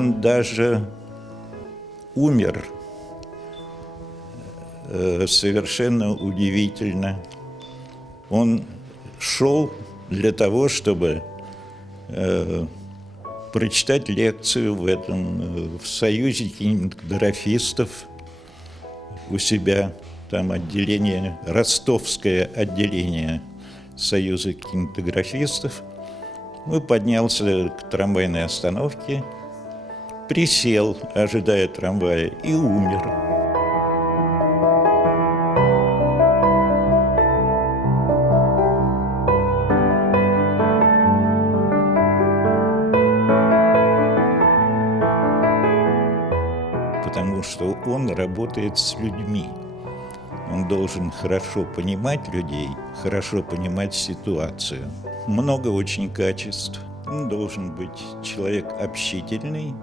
он даже умер совершенно удивительно. Он шел для того, чтобы прочитать лекцию в Союзе кинематографистов у себя, там отделение, ростовское отделение Союза кинематографистов. Он поднялся к трамвайной остановке, присел, ожидая трамвая, и умер. Потому что он работает с людьми. Он должен хорошо понимать людей, хорошо понимать ситуацию. Много очень качеств. Он должен быть человек общительный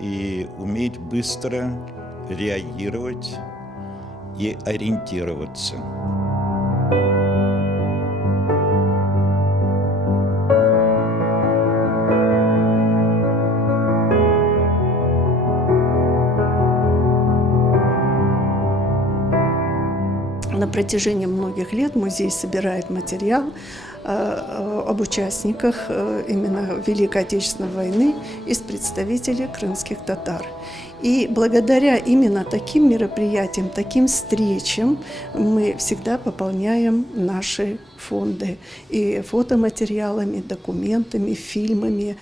и уметь быстро реагировать и ориентироваться. На протяжении многих лет музей собирает материал об участниках именно Великой Отечественной войны из представителей крымских татар. И благодаря именно таким мероприятиям, таким встречам мы всегда пополняем наши фонды и фотоматериалами, документами, фильмами.